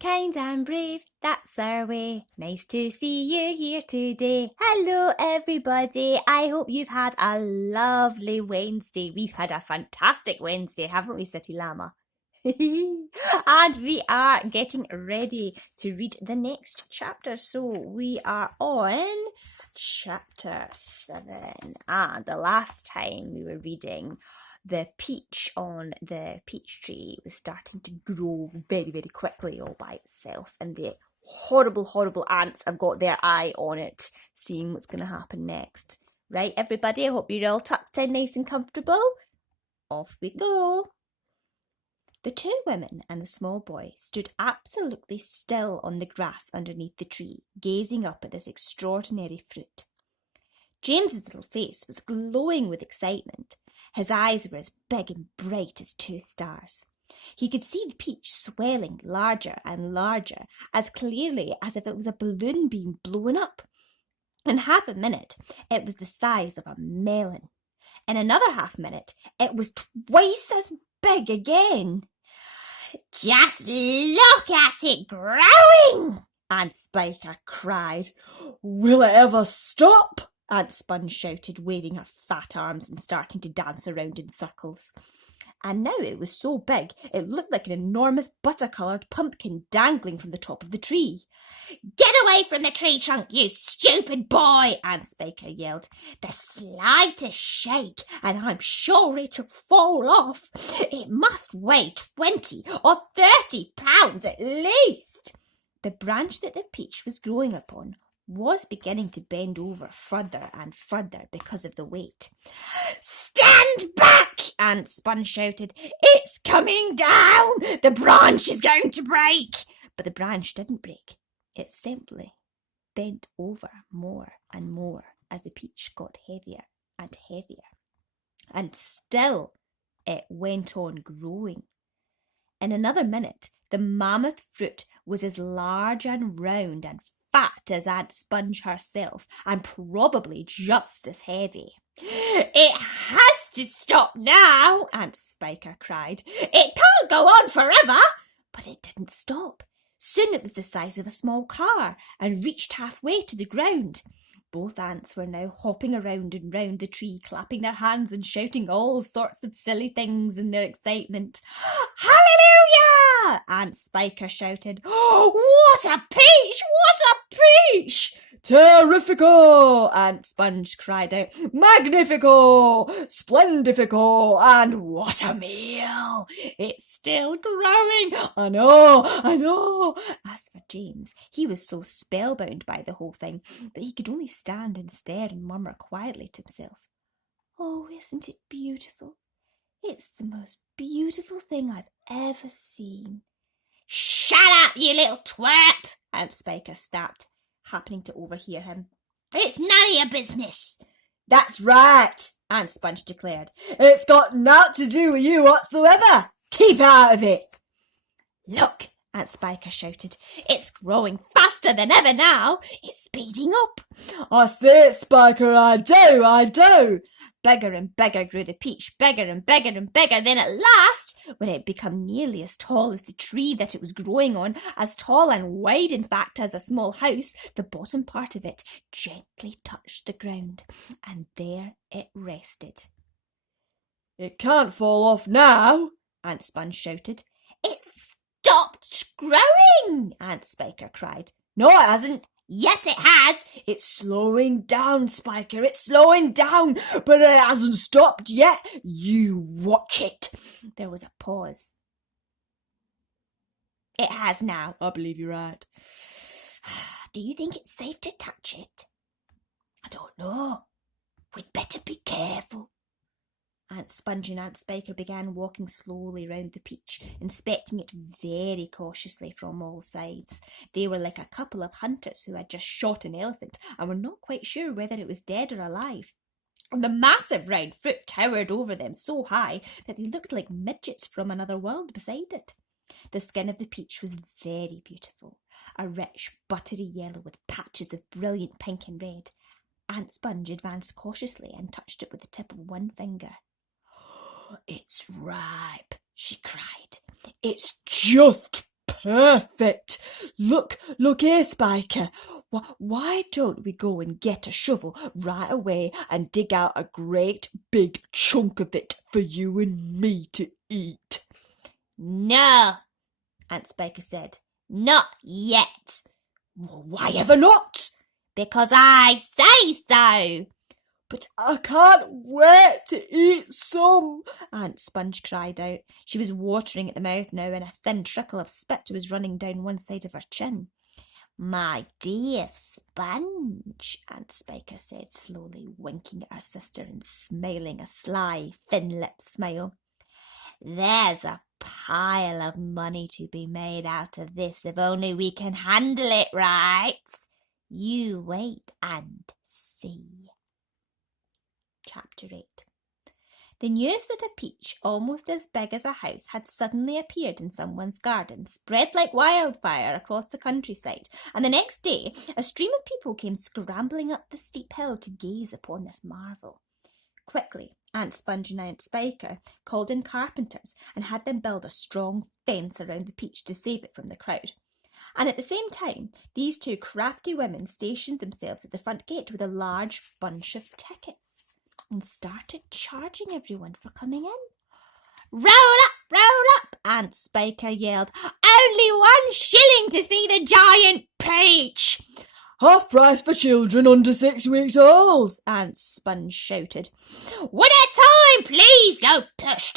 Kind and brave, that's our way. Nice to see you here today. Hello everybody, I hope you've had a lovely Wednesday. We've had a fantastic Wednesday, haven't we, City Llama? And we are getting ready to read the next chapter. So we are on chapter 7. And the last time we were reading, the peach on the peach tree was starting to grow very, very quickly all by itself. And the horrible ants have got their eye on it, seeing what's going to happen next. Right, everybody? I hope you're all tucked in nice and comfortable. Off we go. The two women and the small boy stood absolutely still on the grass underneath the tree, gazing up at this extraordinary fruit. James's little face was glowing with excitement. His eyes were as big and bright as two stars. He could see the peach swelling larger and larger, as clearly as if it was a balloon being blown up. In half a minute, it was the size of a melon. In another half minute, it was twice as big again. "Just look at it growing!" Aunt Spiker cried. "Will it ever stop?" Aunt Sponge shouted, waving her fat arms and starting to dance around in circles. And now it was so big, it looked like an enormous butter-coloured pumpkin dangling from the top of the tree. "Get away from the tree trunk, you stupid boy!" Aunt Spiker yelled. "The slightest shake, and I'm sure it'll fall off. It must weigh 20 or 30 pounds at least." The branch that the peach was growing upon was beginning to bend over further and further because of the weight. "Stand back!" Aunt Sponge shouted. "It's coming down! The branch is going to break!" But the branch didn't break. It simply bent over more and more as the peach got heavier and heavier. And still it went on growing. In another minute, the mammoth fruit was as large and round and fat as Aunt Sponge herself, and probably just as heavy. "It has to stop now!" Aunt Spiker cried. "It can't go on forever!" But it didn't stop. Soon it was the size of a small car and reached halfway to the ground. Both aunts were now hopping around and round the tree, clapping their hands and shouting all sorts of silly things in their excitement. "Hallelujah!" Aunt Spiker shouted. "Oh, what a peach! What a peach!" "Terrifico!" Aunt Sponge cried out. "Magnifico! Splendifico! And what a meal! It's still growing! I know! As for James, he was so spellbound by the whole thing that he could only stand and stare and murmur quietly to himself, "Oh, isn't it beautiful? It's the most beautiful thing I've ever seen." "Shut up, you little twerp!" Aunt Spiker snapped, happening to overhear him. "It's none of your business." "That's right," Aunt Sponge declared. "It's got naught to do with you whatsoever. Keep out of it." "Look," Aunt Spiker shouted. "It's growing faster than ever now. It's speeding up." "I see it, Spiker, I do. Bigger and bigger grew the peach, bigger and bigger and bigger. Then at last, when it had become nearly as tall as the tree that it was growing on, as tall and wide, in fact, as a small house, the bottom part of it gently touched the ground, and there it rested. "It can't fall off now," Aunt Sponge shouted. "It's stopped growing!" Aunt Spiker cried. "No, it hasn't." "Yes, it has. It's slowing down, Spiker. It's slowing down, but it hasn't stopped yet. You watch it." There was a pause. "It has now." "I believe you're right." "Do you think it's safe to touch it?" "I don't know. We'd better be careful." Aunt Sponge and Aunt Spiker began walking slowly round the peach, inspecting it very cautiously from all sides. They were like a couple of hunters who had just shot an elephant and were not quite sure whether it was dead or alive. And the massive round fruit towered over them so high that they looked like midgets from another world beside it. The skin of the peach was very beautiful, a rich buttery yellow with patches of brilliant pink and red. Aunt Sponge advanced cautiously and touched it with the tip of one finger. "It's ripe," she cried. "It's just Perfect. Look here, Spiker. Why don't we go and get a shovel right away and dig out a great big chunk of it for you and me to eat? No, Aunt Spiker said. Not yet. Well, why ever not? Because I say so. But I can't wait to eat some, Aunt Sponge cried out. She was watering at the mouth now, and a thin trickle of spit was running down one side of her chin. My dear Sponge, Aunt Spiker said slowly, winking at her sister and smiling a sly, thin-lipped smile. There's a pile of money to be made out of this if only we can handle it right. You wait and see. Chapter 8. The news that a peach almost as big as a house had suddenly appeared in someone's garden spread like wildfire across the countryside, and the next day a stream of people came scrambling up the steep hill to gaze upon this marvel. Quickly, Aunt Sponge and Aunt Spiker called in carpenters and had them build a strong fence around the peach to save it from the crowd. And at the same time, these two crafty women stationed themselves at the front gate with a large bunch of tickets and started charging everyone for coming in. Roll up, Aunt Spiker yelled. Only 1 shilling to see the giant peach. Half price for children under 6 weeks old, Aunt Sponge shouted. One at a time, please. Don't push.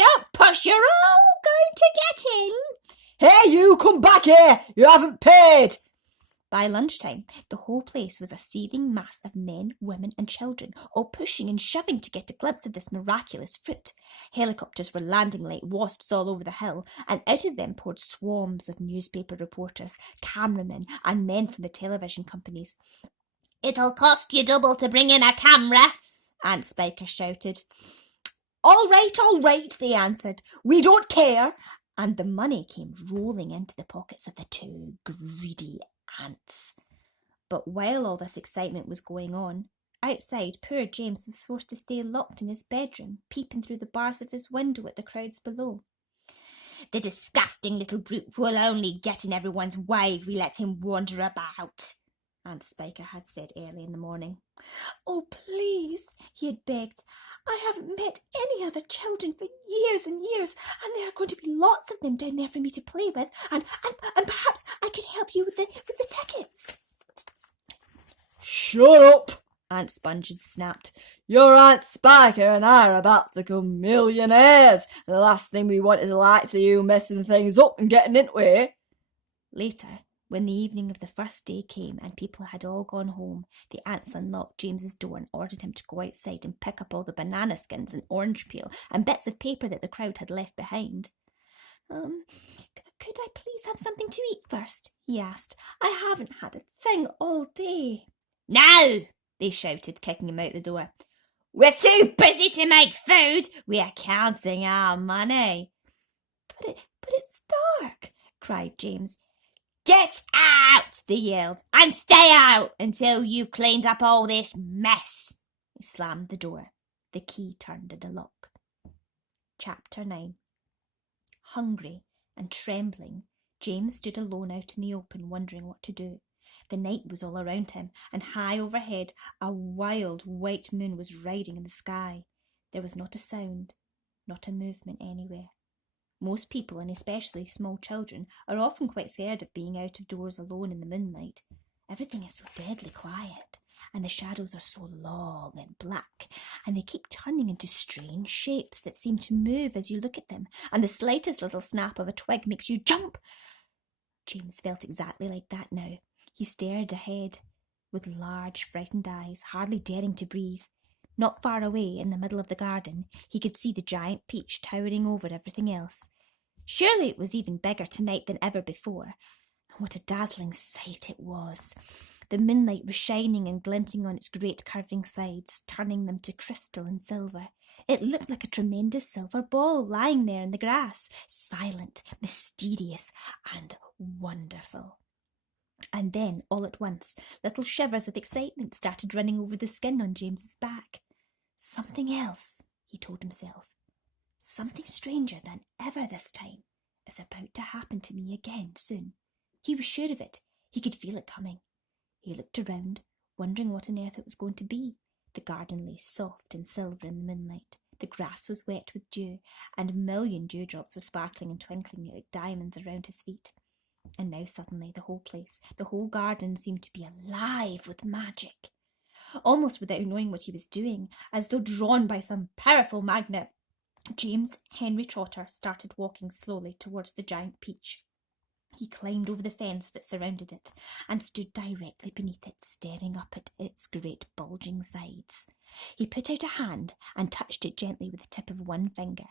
You're all going to get in. Hey, you, come back here. You haven't paid. By lunchtime, the whole place was a seething mass of men, women and children, all pushing and shoving to get a glimpse of this miraculous fruit. Helicopters were landing like wasps all over the hill, and out of them poured swarms of newspaper reporters, cameramen and men from the television companies. It'll cost you double to bring in a camera, Aunt Spiker shouted. All right, they answered. We don't care. And the money came rolling into the pockets of the two greedy ants. But while all this excitement was going on, outside poor James was forced to stay locked in his bedroom, peeping through the bars of his window at the crowds below. The disgusting little brute will only get in everyone's way if we let him wander about, Aunt Spiker had said early in the morning. Oh, please, he had begged. I haven't met any other children for years and years, and there are going to be lots of them down there for me to play with, and perhaps I could help you with the tickets. Shut up, Aunt Sponge had snapped. Your Aunt Spiker and I are about to become millionaires, and the last thing we want is the likes of you messing things up and getting into it. Later, when the evening of the first day came and people had all gone home, the aunts unlocked James's door and ordered him to go outside and pick up all the banana skins and orange peel and bits of paper that the crowd had left behind. Could I please have something to eat first? He asked. I haven't had a thing all day. No, they shouted, kicking him out the door. We're too busy to make food. We are counting our money. But it's dark, cried James. Get out, they yelled, and stay out until you've cleaned up all this mess. He slammed the door. The key turned in the lock. Chapter 9. Hungry and trembling, James stood alone out in the open, wondering what to do. The night was all around him, and high overhead a wild white moon was riding in the sky. There was not a sound, not a movement anywhere. Most people, and especially small children, are often quite scared of being out of doors alone in the moonlight. Everything is so deadly quiet, and the shadows are so long and black, and they keep turning into strange shapes that seem to move as you look at them, and the slightest little snap of a twig makes you jump. James felt exactly like that now. He stared ahead with large, frightened eyes, hardly daring to breathe. Not far away, in the middle of the garden, he could see the giant peach towering over everything else. Surely it was even bigger tonight than ever before. And what a dazzling sight it was! The moonlight was shining and glinting on its great curving sides, turning them to crystal and silver. It looked like a tremendous silver ball lying there in the grass, silent, mysterious, and wonderful. And then, all at once, little shivers of excitement started running over the skin on James's back. Something else, he told himself. Something stranger than ever this time. is about to happen to me again soon. He was sure of it. He could feel it coming. He looked around, wondering what on earth it was going to be. The garden lay soft and silver in the moonlight. The grass was wet with dew, and a million dewdrops were sparkling and twinkling like diamonds around his feet. And now suddenly the whole place, the whole garden seemed to be alive with magic. Almost without knowing what he was doing, as though drawn by some powerful magnet, James Henry Trotter started walking slowly towards the giant peach. He climbed over the fence that surrounded it and stood directly beneath it, staring up at its great bulging sides. He put out a hand and touched it gently with the tip of one finger.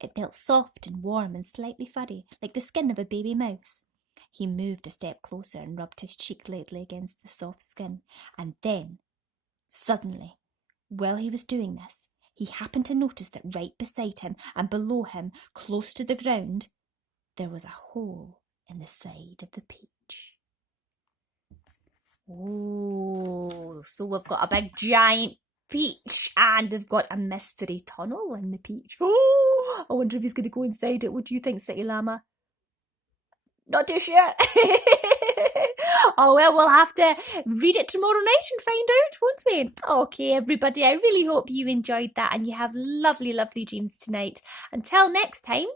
It felt soft and warm and slightly furry, like the skin of a baby mouse. He moved a step closer and rubbed his cheek lightly against the soft skin, and then, suddenly, while he was doing this, he happened to notice that right beside him and below him, close to the ground, there was a hole in the side of the peach. Oh, so we've got a big giant peach and we've got a mystery tunnel in the peach. Oh, I wonder if he's going to go inside it. What do you think, City Llama? Not too sure. Oh, well, we'll have to read it tomorrow night and find out, won't we? Okay, everybody, I really hope you enjoyed that and you have lovely, lovely dreams tonight. Until next time,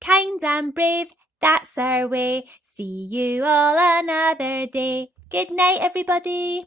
kind and brave, that's our way. See you all another day. Good night, everybody.